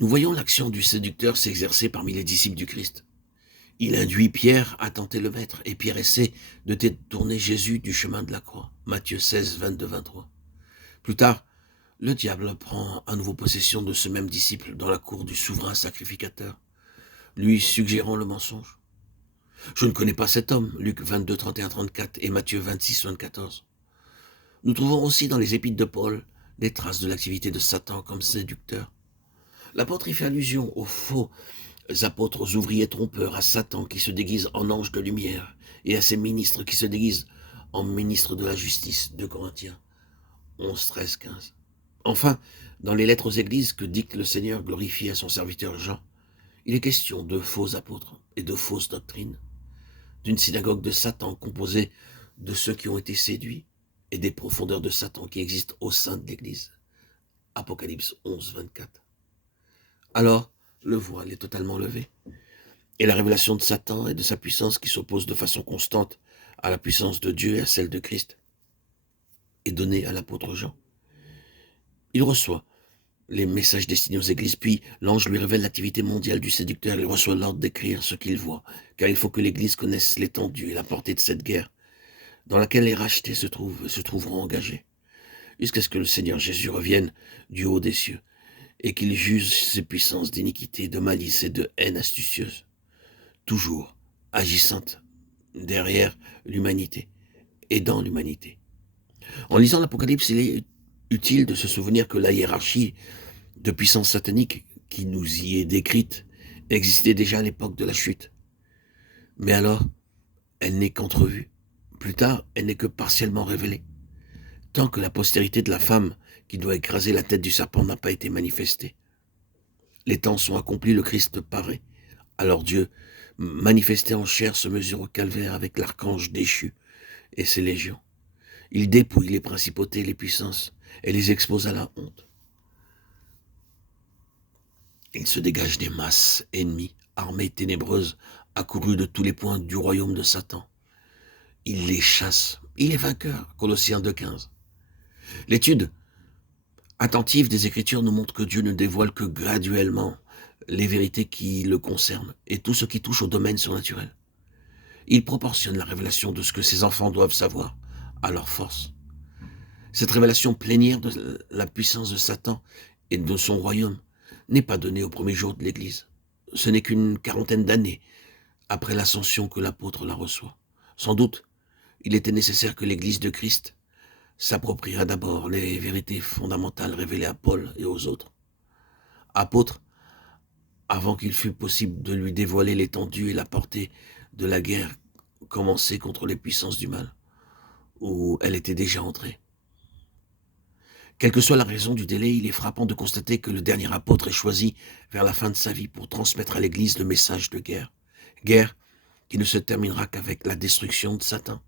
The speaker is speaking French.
Nous voyons l'action du séducteur s'exercer parmi les disciples du Christ. Il induit Pierre à tenter le Maître, et Pierre essaie de détourner Jésus du chemin de la croix. Matthieu 16, 22-23. Plus tard, le diable prend à nouveau possession de ce même disciple dans la cour du souverain sacrificateur, lui suggérant le mensonge. Je ne connais pas cet homme, Luc 22, 31-34 et Matthieu 26, 74. Nous trouvons aussi dans les épîtres de Paul des traces de l'activité de Satan comme séducteur. L'apôtre y fait allusion aux faux apôtres ouvriers trompeurs, à Satan qui se déguise en ange de lumière et à ses ministres qui se déguisent en ministres de la justice. 2 Corinthiens 11, 13, 15. Enfin, dans les lettres aux églises que dicte le Seigneur glorifié à son serviteur Jean, il est question de faux apôtres et de fausses doctrines, d'une synagogue de Satan composée de ceux qui ont été séduits et des profondeurs de Satan qui existent au sein de l'Église. Apocalypse 11, 24. Alors, le voile est totalement levé. Et la révélation de Satan et de sa puissance qui s'oppose de façon constante à la puissance de Dieu et à celle de Christ est donnée à l'apôtre Jean. Il reçoit les messages destinés aux églises, puis l'ange lui révèle l'activité mondiale du séducteur. Il reçoit l'ordre d'écrire ce qu'il voit, car il faut que l'église connaisse l'étendue et la portée de cette guerre, dans laquelle les rachetés se trouveront engagés, jusqu'à ce que le Seigneur Jésus revienne du haut des cieux, et qu'il juge ces puissances d'iniquité, de malice et de haine astucieuse, toujours agissantes derrière l'humanité et dans l'humanité. En lisant l'Apocalypse, il est utile de se souvenir que la hiérarchie de puissance satanique qui nous y est décrite existait déjà à l'époque de la chute. Mais alors, elle n'est qu'entrevue. Plus tard, elle n'est que partiellement révélée. Tant que la postérité de la femme qui doit écraser la tête du serpent n'a pas été manifestée. Les temps sont accomplis, le Christ paraît. Alors Dieu, manifesté en chair, se mesure au calvaire avec l'archange déchu et ses légions. Il dépouille les principautés et les puissances et les expose à la honte. Il se dégage des masses ennemies, armées ténébreuses, accourues de tous les points du royaume de Satan. Il les chasse. Il est vainqueur. Colossiens 2,15. L'étude attentive des Écritures nous montre que Dieu ne dévoile que graduellement les vérités qui le concernent et tout ce qui touche au domaine surnaturel. Il proportionne la révélation de ce que ses enfants doivent savoir à leur force. Cette révélation plénière de la puissance de Satan et de son royaume n'est pas donnée au premier jour de l'Église. Ce n'est qu'une quarantaine d'années après l'ascension que l'apôtre la reçoit. Sans doute, il était nécessaire que l'Église de Christ s'appropriât d'abord les vérités fondamentales révélées à Paul et aux autres apôtres, avant qu'il fût possible de lui dévoiler l'étendue et la portée de la guerre commencée contre les puissances du mal, où elle était déjà entrée. Quelle que soit la raison du délai, il est frappant de constater que le dernier apôtre est choisi vers la fin de sa vie pour transmettre à l'Église le message de guerre. Guerre qui ne se terminera qu'avec la destruction de Satan.